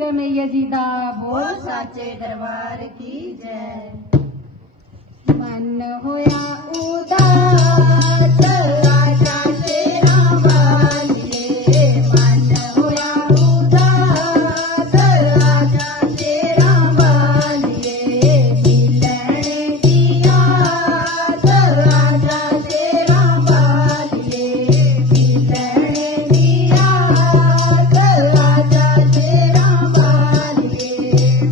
दुर्गा मैया जी दा बोल साचे दरबार की जय। मन होया उदास राजा तेरा वालिए, मन होया उदास राजा तेरा वालिए, मिलने की आस राजा तेरा वालिए, मिलने की आस राजा तेरा वालिए।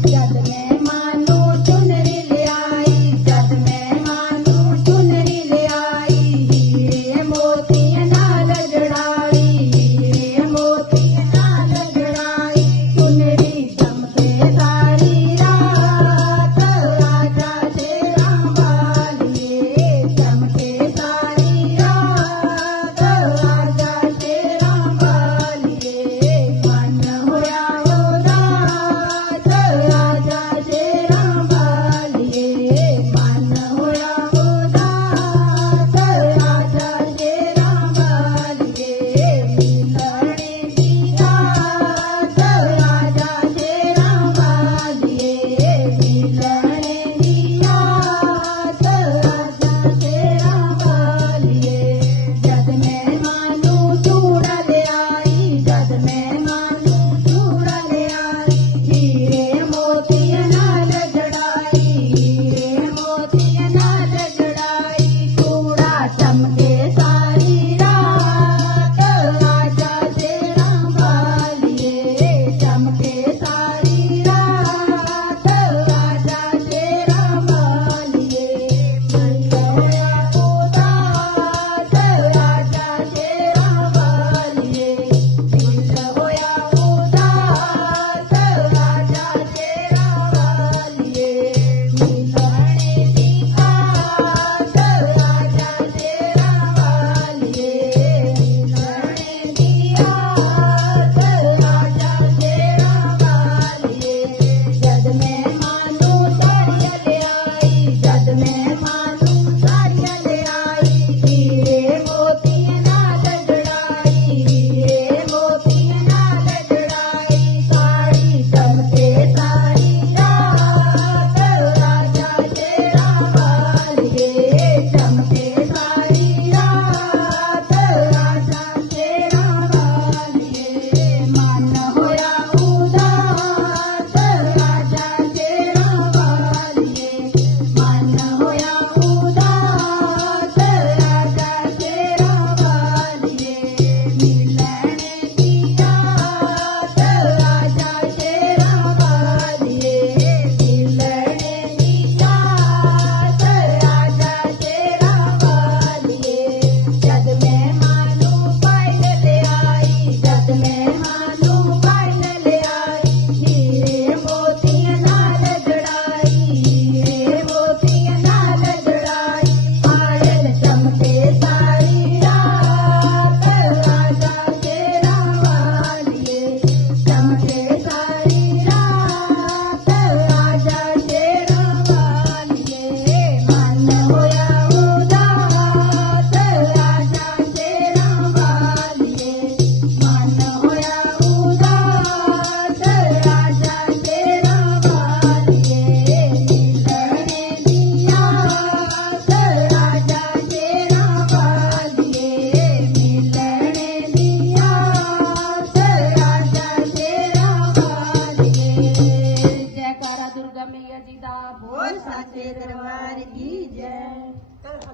जद मैं मानू चुनरी ले आई, जद मैं मानू चुनरी ले आई, हीरे मोतियां नाल जड़ाई, हीरे मोतियां नाल जड़ाई, चुनरी चमके सारी रात राजा तेरा वालिए, चमके सारी रात राजा तेरा वालिए। मन होया उदास राजा तेरा वालिए, मन होया उदास राजा तेरा वालिए, मिलने की आस राजा तेरा वालिए, मिलने की आस राजा तेरा वालिए। जद मैं मानू चूड़ा ले आई, जद मैं मानू चूड़ा ले आई, हीरे मोतियां नाल जड़ाई, हीरे मोतियां नाल जड़ाई, चूड़ा चमके सारी रात राजा तेरा वालिए, चमके सारी रात राजा तेरा वालिए। मन होया उदास राजा तेरा वालिए, दिल होया उदास राजा तेरा वालिए, मिलने की आस राजा तेरा वालिए, मिलने की आस राजा तेरा वालिए। जद मैं मानू साड़ियां ले आई, जद मैं मानू साड़ियां ले आई, हीरे मोतियां नाल जड़ाई, हीरे मोतियां नाल जड़ाई, साड़ी चमके सारी रात राजा तेरा वालिए, चमके सारी रात राजा तेरा वालिए। मन होया उदास राजा तेरा वालिए, मन होया उदास राजा तेरा वालिए, मिलने की आस राजा तेरा वालिए, मिलने की आस राजा तेरा वालिए। जद मैं मानू पायल ले आई, जद मैं मानू पायल ले आई, हीरे मोतियां नाल जड़ाई, हीरे मोतियां नाल जड़ाई, पायल चमके सारी रात राजा तेरा वालिए, चमके सारी रात राजा तेरा वालिए। मन होया उदास राजा तेरा वालिए, मन होया उदास राजा तेरा वालिए, मिलने की आस राजा तेरा वालिए, मिलने की आस राजा तेरा वालिए। जयकारा दुर्गा मैया जी दा बोल साचे दरबार की जय।